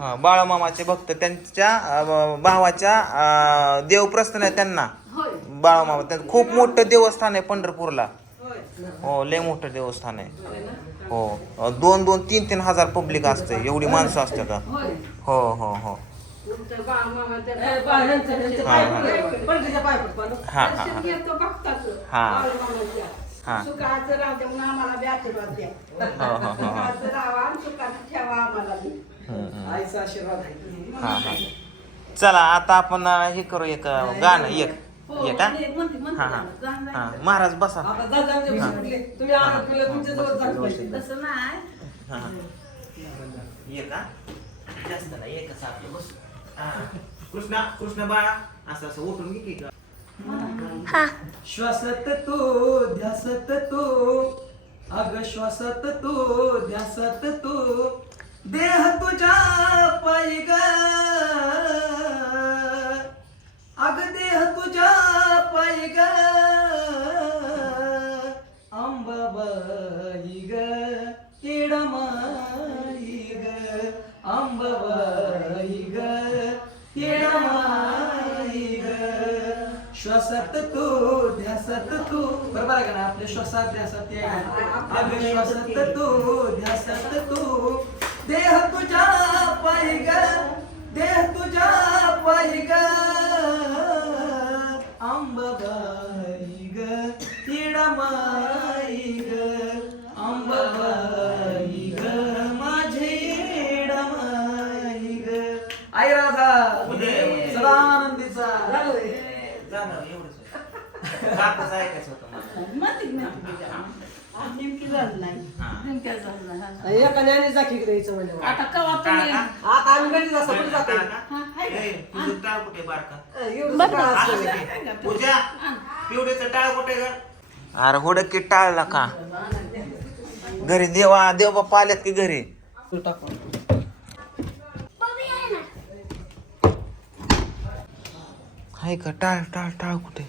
हा बाळमामाचे भक्त त्यांच्या भावाच्या देवप्रस्थान आहे त्यांना. होय. बाळमामा त्यांचं खूप मोठं देवस्थान आहे पंढरपूरला. होय. हो लय मोठं देवस्थान आहे. हो दोन दोन तीन तीन हजार पब्लिक असते एवढी माणसं असतात होय. हो हो हो. हा, हा. हा हा आईचा आशीर्वाद आहे. हा हा. चला आता आपण हे करू एक गाणं एक. हो, एक हा हा. हा हा. जायचं. महाराज बसा. तसं नाही हा. एक जास्त नाही एकच आपलं बस. कृष्णा कृष्ण बाळा असं असं उठून घे की ग. श्वासत तू ध्यासत तू. अग श्वासत तू ध्यासत तू. देह तुझ्या पायी ग अग देह तुझ्या पायी ग अंबाबाई ग येडमाई ग अंबाबाई ग येडमाई ग श्वासात तू ध्यासात तू. बरोबर आहे का ना आपल्या श्वासात ध्यासात अग श्वासात तू ध्यासात तू. आई राधा उदय, उदय. सदा आनंदीचा जाणार एवढंच गातच ऐकायचं होतं मला. म्हणते की म्हणते की जाणं. आज नेमकी झालं नाही. नेमक्या झालं नाही. एका न्याने जाकी द्यायचं म्हणजे आता कवा तुम्ही टाळा आता आम्ही घरी जातो पण का? जातो टाळा का? हा, हाय का? ए, तुझं टाळ कुठे बारका एवढं बरं. सकाळ असं असतं. आहे की? पूजा पिवड्याचं टाळ कुठे ग अरे हुडक की टाळला का घरी देवा देव बाप्पा आल्यात की घरी तू टाकून. हाय का? टाळ टाळ टाळ कुठे?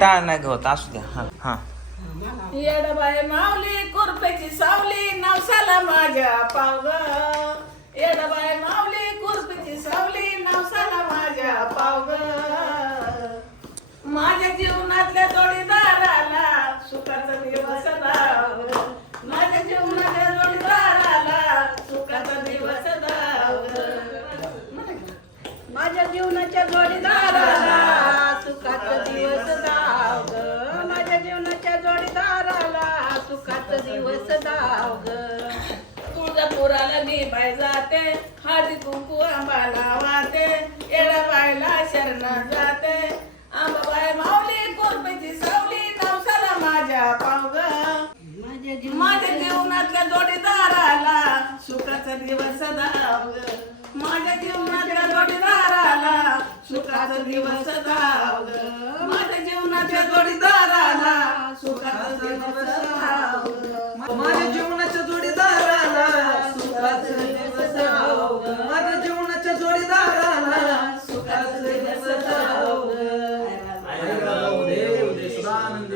टाळ नाही गवत असू द्या. हा हा. येडबाय माऊली कुरपेची सावली नवसाला माझ्या पावग. येडबाय माऊली कुरपेची सावली नवसाला माझ्या पावग. माझ्या जीवनातल्या जोडीदाराला सुखाचा बाय जाते हळदी कुंकू आंबाला वाते येडा बायला शरण जाते. आंबाबाई माऊली कोरपेची सावली नवसाला माझ्या पाव ग माझ्या जीवनातल्या जोडीदाराला सुखाचा दिवस दाव ग माझ्या जीवनातल्या जोडीदाराला सुखाचा दिवस दाव ग माझ्या जीवनातल्या जोडीदाराला सुखाचा दिवस दाव ग माझ्या जीवनाच्या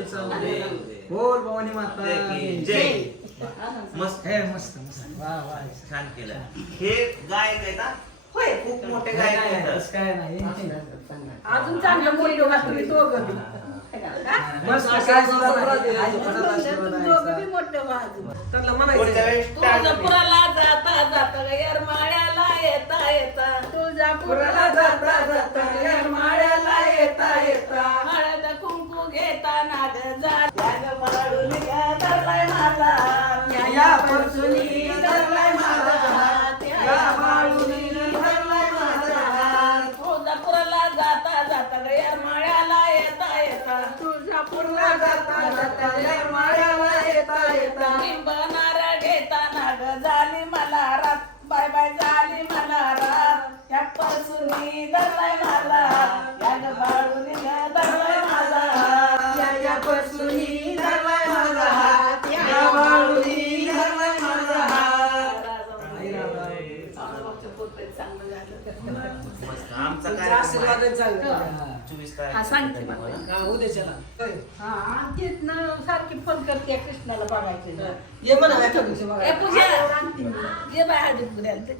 बोल भवानी माता. जय. जय. मस्त. हे मस्त मस्त. वा वा छान केलं. हे गायक आहेत हा? होय खूप मोठे गायक नाही, आहेत. काय नाही. अजून चांगलं मोठं वाटतं मी दोघं? बी. मस्त काय तुम्ही. दोघं बी मोठं वाजू. तुळजापुराला जाता जाता माळ्याला येता येता. तुळजापुराला जाता जाता येरमाळ्याला येता येता. या परसुनी धरलाय माझा हात. या बाळुनी धरलाय माझा हात. तुळजापुराला जाता जाता गैर माळ्याला येता येता. तुळजापूरला जाता जाता येरमाळ्याला येता येता. लिंब नारळ घेता नाग झाली मला रात. बाय बाय झाली मला रात. या परसुनी धरलाय मला या ग बाळून मस्त. आमचा तुमचा कार्यक्रम आशीर्वाद आहे. चांगला चोवीस हा, तारीख मला. हा, होय. हा सारखी फोन करते कृष्णाला बघायचे. ये म्हणा एका दिवशी बघा. ए पूजा ये बाय हळदी पुऱ्याला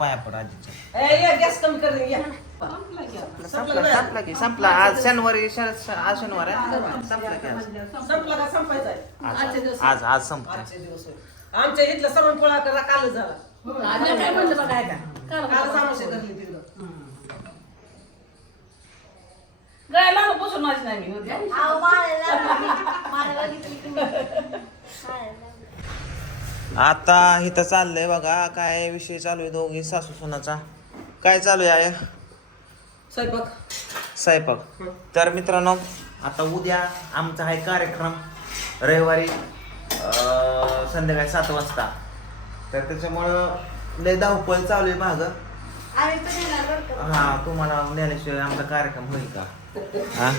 पाया पड आजीच्या. ए, ये, गॅस कमी कर ये. संपला संपला की संपला. आज शनिवारी श- आज शनिवार आहे. संपला की आज. संपला का संपायचा आहे? आजचे दिवस आज आज संपला आजचे दिवस होय. आमच्या इथलं सरण पोळा करा कालच झाला. आम्ही काय म्हणलं बघा ऐका काल सामाशे धरली तिकडं गळ्याला लावून बसून माझी नाही मी. उद्या आता इथं चाललंय बघा. काय विषय चालू आहे दोघी? सासू सुनाचा. काय चालू आहे स्वयंपाक. स्वयंपाक. तर मित्रांनो आता उद्या आमचा आहे कार्यक्रम. रविवारी अं, संध्याकाळी सात वाजता. तर त्याच्यामुळं लय धावपळ चालू आहे माग हा तुम्हाला नेल्याशिवाय आमचा कार्यक्रम होईल का? हा?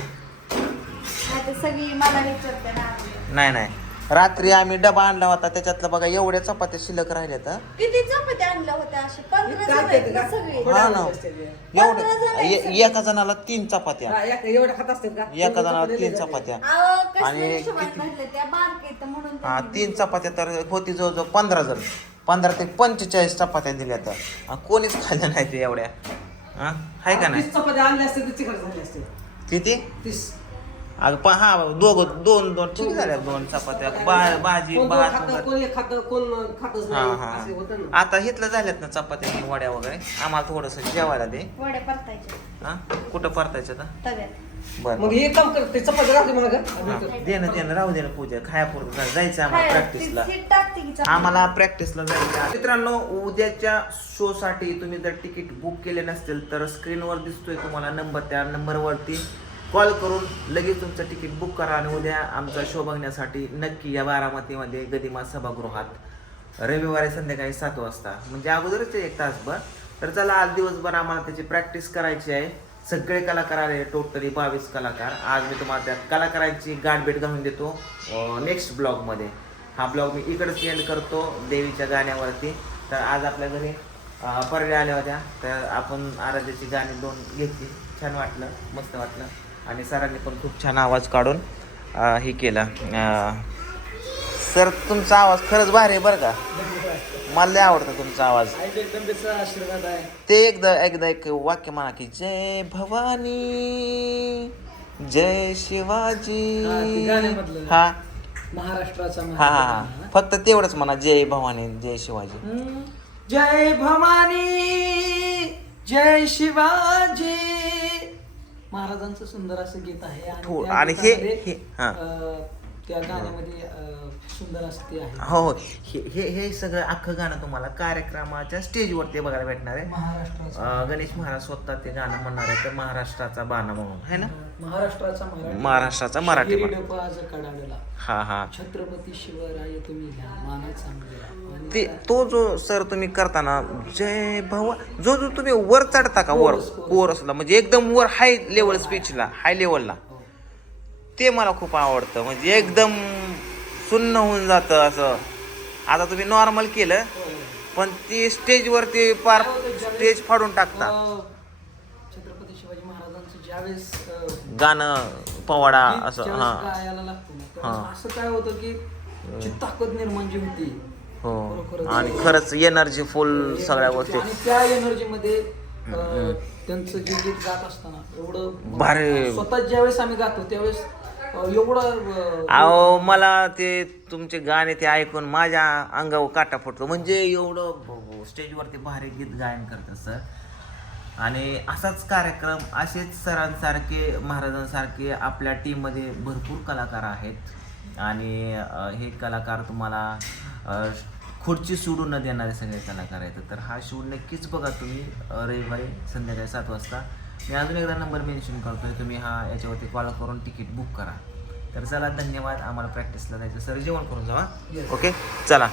सगळी मला विचारते ना. नाही नाही. रात्री आम्ही डबा आणला होता त्याच्यातलं बघा एवढ्या चपात्या शिल्लक राहिल्या तर किती चपात्या आणल्या होत्या अशा? पंधरा जण जाते आहेत का? ना सगळी. थोड्या हा ना. एवढं ए- एका जणाला तीन चपात्या. हा, एक- एवढ्या खात असतात का? एका जणाला तीन चपात्या. अहो, आणि कश्मीरी हिशोबाने किती? भरले त्या बारक आहेत म्हणून हा त्यांनी तीन चपात्या तर होती जवळजवळ पंधरा जण. पंधरा ते पंचेचाळीस चपात्या दिल्या तर कोणीच खाल्ल्या नाही ते एवढ्या. हा आहे का नाही? तीस चपात्या आणल्या असते तर चिकट झाले असते किती? तीस. अगं पण हा दोघं दोन दोन ठीक झाल्या दोन चपात्या. बा- भाजी कोण दोन भात खातं, वगैरे. कोण एक खातं कोण खातच हा नाही असे होतं ना. आता हिथलं झाल्यात ना चपात्या आणि वड्या वगैरे. आम्हाला थोडस जेवायला दे. हा? कुठं परतायचं आता? तव्यात. बरं मग हे काम करते चपात्या राहते मला हा, देणं देणं राहू दे ना पूजा खायापुरतं जा- जायचं आम्हाला खायला प्रॅक्टिसला ती सीट टाकते की चपाती. आम्हाला प्रॅक्टिसला जायचं मित्रांनो उद्याच्या शो साठी तुम्ही जर तिकीट बुक केले नसतील तर स्क्रीनवर दिसतोय तुम्हाला. नंबर त्या नंबरवरती कॉल करून लगेच तुमचं तिकीट बुक करा आणि उद्या आमचा शो बघण्यासाठी नक्की या बारामतीमध्ये गदिमा सभागृहात. रविवारी संध्याकाळी सात वाजता. म्हणजे अगोदरच एक तासभर. तर चला आज दिवसभर आम्हाला त्याची प्रॅक्टिस करायची आहे. सगळे कलाकार आले टोटली बावीस कलाकार. आज मी तुम्हाला त्या कलाकारांची गाठभेट घालून देतो नेक्स्ट ब्लॉगमध्ये हा ब्लॉग मी इकडंच एंड करतो देवीच्या गाण्यावरती. तर आज आपल्या घरी अं, परड्या आल्या होत्या. तर आपण आराध्याची गाणी दोन घेतली. छान वाटलं मस्त वाटलं. आणि सरांनी पण खूप छान आवाज काढून हे केलं. सर तुमचा आवाज खरंच भारी आहे बरं का? मला लय आवडतं तुमचा आवाज. ते एकदा एकदा एक वाक्य म्हणा की जय भवानी जय शिवाजी. हा. हा. महाराष्ट्राचा हा हा हा. फक्त तेवढंच म्हणा जय भवानी जय शिवाजी. जय भवानी जय शिवाजी. महाराजांचं सुंदर असं गीत आहे आणि हो, आणि हे- हे- हा. त्या गाण्यामध्ये अं, सुंदर असं ते आहे. हो हो. हे हे हे सगळं अख्खं गाणं तुम्हाला कार्यक्रमाच्या स्टेजवरती बघायला भेटणार आहे. महाराष्ट्राचा. अं, गणेश महाराज स्वतः ते गाणं म्हणणार आहे तर महाराष्ट्राचा बाणा म्हणून है ना? महाराष्ट्राचा मराठी. महाराष्ट्राचा मराठी बाणा. कडाडला. हा हा. छत्रपती शिवराय तुम्ही घ्या ते तो जो सर तुम्ही करताना जय भवा जो जो तुम्ही वर चढता का वर. कोरसला म्हणजे एकदम वर हाय लेवल स्पीचला हाय लेवलला हो. ते मला खूप आवडतं म्हणजे एकदम सुन्न होऊन जातं असं आता तुम्ही नॉर्मल केलं. पण ते स्टेजवरती पार स्टेज फाडून टाकता छत्रपती शिवाजी महाराजांचं ज्यावेळेस गाणं पवाडा असं हा हा. असं काय होतं की ताकद निर्माण जी होती हो. आणि खरंच एनर्जी फुल सगळ्या गोष्टी आणि त्या एनर्जी मध्ये त्यांचं जे गीत गात असताना एवढं भारी. स्वतः ज्यावेळेस आम्ही गातो त्यावेळेस एवढं अहो मला ते तुमचे गाणे ते ऐकून माझ्या अंगावर काटा फुटतो. म्हणजे एवढं स्टेजवरती भारी गीत गायन करतात सर. आणि असाच कार्यक्रम असेच सरांसारखे महाराजांसारखे आपल्या टीममध्ये भरपूर कलाकार आहेत. आणि हे कलाकार तुम्हाला खुर्ची सोडून न देणारे सगळे कलाकार आहेत. तर हा शो नक्कीच बघा तुम्ही रविवारी संध्याकाळी सात वाजता. मी अजून एकदा नंबर मेन्शन करतोय तुम्ही हा याच्यावरती कॉल करून तिकीट बुक करा. तर चला धन्यवाद. आम्हाला प्रॅक्टिसला जायचं. सर जेवण करून जावा. ओके चला.